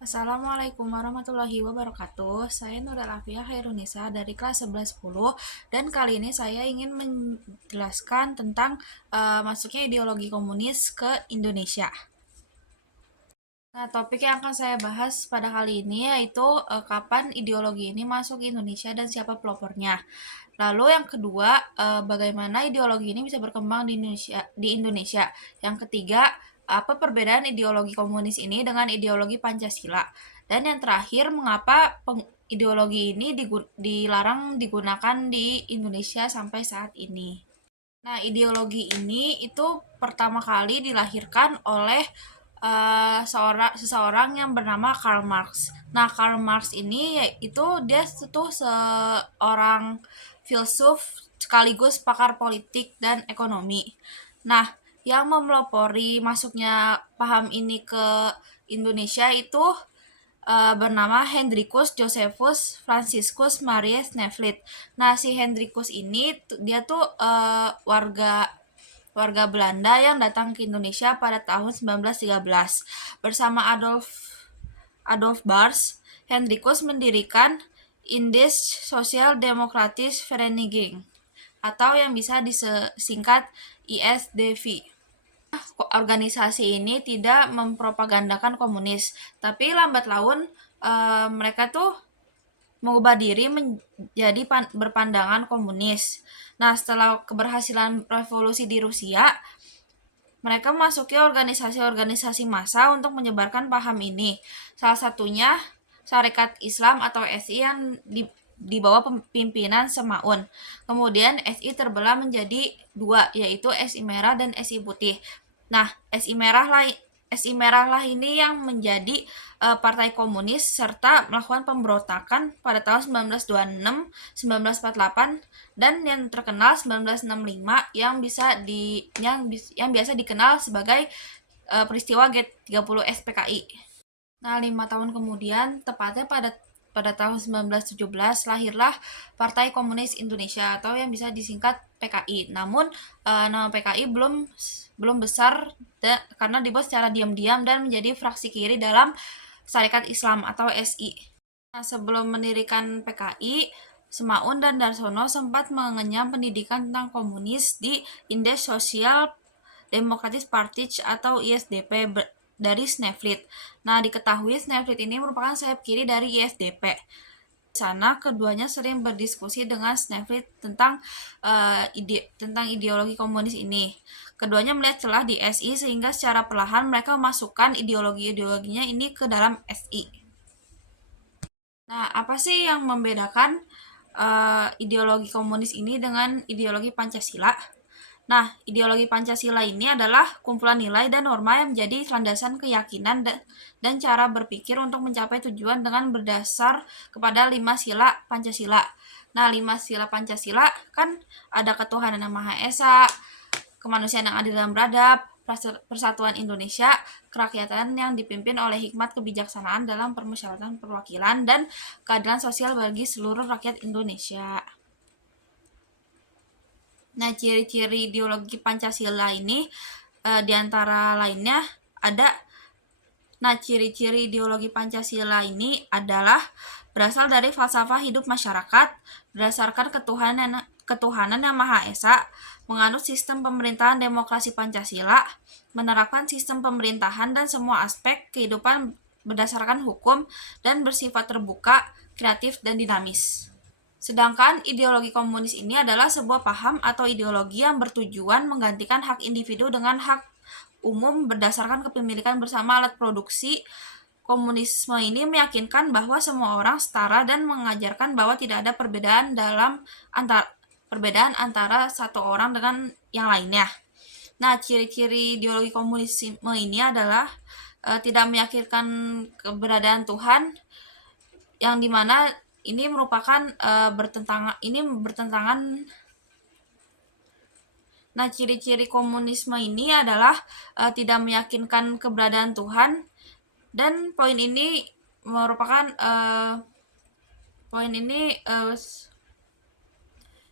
Assalamualaikum warahmatullahi wabarakatuh. Saya Nurul Afia Khairunisa dari kelas 1110 dan kali ini saya ingin menjelaskan tentang masuknya ideologi komunis ke Indonesia. Nah, topik yang akan saya bahas pada kali ini yaitu kapan ideologi ini masuk ke Indonesia dan siapa pelopornya. Lalu yang kedua, bagaimana ideologi ini bisa berkembang di Indonesia. Yang ketiga, apa perbedaan ideologi komunis ini dengan ideologi Pancasila. Dan yang terakhir, mengapa ideologi ini dilarang digunakan di Indonesia sampai saat ini. Nah, ideologi ini itu pertama kali dilahirkan oleh seseorang yang bernama Karl Marx. Nah, Karl Marx ini yaitu dia tuh seorang filsuf sekaligus pakar politik dan ekonomi. Nah, yang memelopori masuknya paham ini ke Indonesia itu bernama Hendrikus Josephus Franciscus Marius Nevlin. Nah, si Hendrikus ini dia tuh warga warga Belanda yang datang ke Indonesia pada tahun 1913. Bersama Adolf Bars, Hendrikus mendirikan Indische Social Democratische Vereniging atau yang bisa disingkat ISDV. Organisasi ini tidak mempropagandakan komunis, tapi lambat laun mereka tuh mengubah diri menjadi berpandangan komunis. Nah, setelah keberhasilan revolusi di Rusia, mereka memasuki organisasi-organisasi massa untuk menyebarkan paham ini. Salah satunya Sarekat Islam atau SI yang di bawah pimpinan Semaun. Kemudian SI terbelah menjadi dua, yaitu SI Merah dan SI Putih. Nah, SI Merah lah ini yang menjadi Partai Komunis serta melakukan pemberontakan pada tahun 1926, 1948 dan yang terkenal 1965 yang biasa dikenal sebagai peristiwa G30 SPKI. Nah, 5 tahun kemudian, tepatnya pada tahun 1917 lahirlah Partai Komunis Indonesia atau yang bisa disingkat PKI. Namun nama PKI belum besar karena dibuat secara diam-diam dan menjadi fraksi kiri dalam Sarekat Islam atau SI. Nah, sebelum mendirikan PKI, Semaun dan Darsono sempat mengenyam pendidikan tentang komunis di Indeks Sosial Democratic Party atau ISDP dari Sneflit. Nah, diketahui Sneflit ini merupakan sayap kiri dari ISDP. Di sana keduanya sering berdiskusi dengan Sneflit tentang tentang ideologi komunis ini. Keduanya melihat celah di SI sehingga secara perlahan mereka memasukkan ideologinya ini ke dalam SI. Nah, apa sih yang membedakan ideologi komunis ini dengan ideologi Pancasila? Nah, ideologi Pancasila ini adalah kumpulan nilai dan norma yang menjadi landasan keyakinan dan cara berpikir untuk mencapai tujuan dengan berdasar kepada 5 sila Pancasila. Nah, 5 sila Pancasila kan ada ketuhanan yang Maha Esa, kemanusiaan yang adil dan beradab, persatuan Indonesia, kerakyatan yang dipimpin oleh hikmat kebijaksanaan dalam permusyawaratan perwakilan, dan keadilan sosial bagi seluruh rakyat Indonesia. Nah, ciri-ciri ideologi Pancasila ini diantara lainnya ada. Nah, ciri-ciri ideologi Pancasila ini adalah berasal dari falsafah hidup masyarakat, berdasarkan ketuhanan yang Maha Esa, menganut sistem pemerintahan demokrasi Pancasila, menerapkan sistem pemerintahan dan semua aspek kehidupan berdasarkan hukum, dan bersifat terbuka, kreatif, dan dinamis. Sedangkan ideologi komunis ini adalah sebuah paham atau ideologi yang bertujuan menggantikan hak individu dengan hak umum berdasarkan kepemilikan bersama alat produksi. Komunisme ini meyakinkan bahwa semua orang setara dan mengajarkan bahwa tidak ada perbedaan antara satu orang dengan yang lainnya. Nah, ciri-ciri ideologi komunisme ini adalah tidak meyakinkan keberadaan Tuhan, yang dimana ini merupakan bertentangan. Nah, ciri-ciri komunisme ini adalah tidak meyakinkan keberadaan Tuhan, dan poin ini merupakan poin ini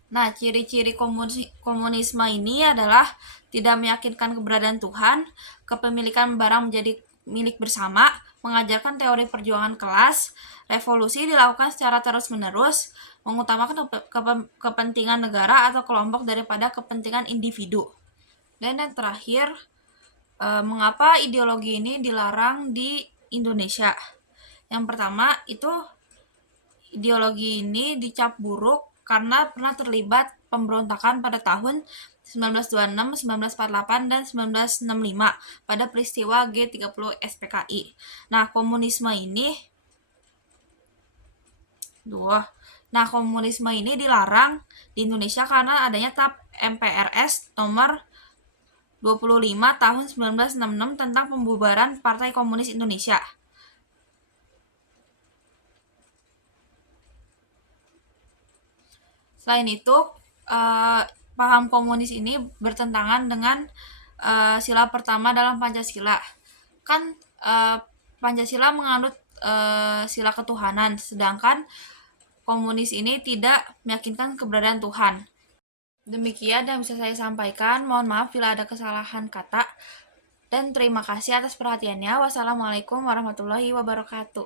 Nah, ciri-ciri komunisme ini adalah tidak meyakinkan keberadaan Tuhan, kepemilikan barang milik bersama, mengajarkan teori perjuangan kelas, revolusi dilakukan secara terus-menerus, mengutamakan kepentingan negara atau kelompok daripada kepentingan individu. Dan yang terakhir, mengapa ideologi ini dilarang di Indonesia? Yang pertama, itu ideologi ini dicap buruk karena pernah terlibat pemberontakan pada tahun 1926, 1948, dan 1965 pada peristiwa G30 SPKI. Nah, komunisme ini dilarang di Indonesia karena adanya TAP MPRS nomor 25 tahun 1966 tentang pembubaran Partai Komunis Indonesia. Selain itu, paham komunis ini bertentangan dengan sila pertama dalam Pancasila. Kan Pancasila menganut sila ketuhanan, sedangkan komunis ini tidak meyakinkan keberadaan Tuhan. Demikian yang bisa saya sampaikan. Mohon maaf bila ada kesalahan kata. Dan terima kasih atas perhatiannya. Wassalamualaikum warahmatullahi wabarakatuh.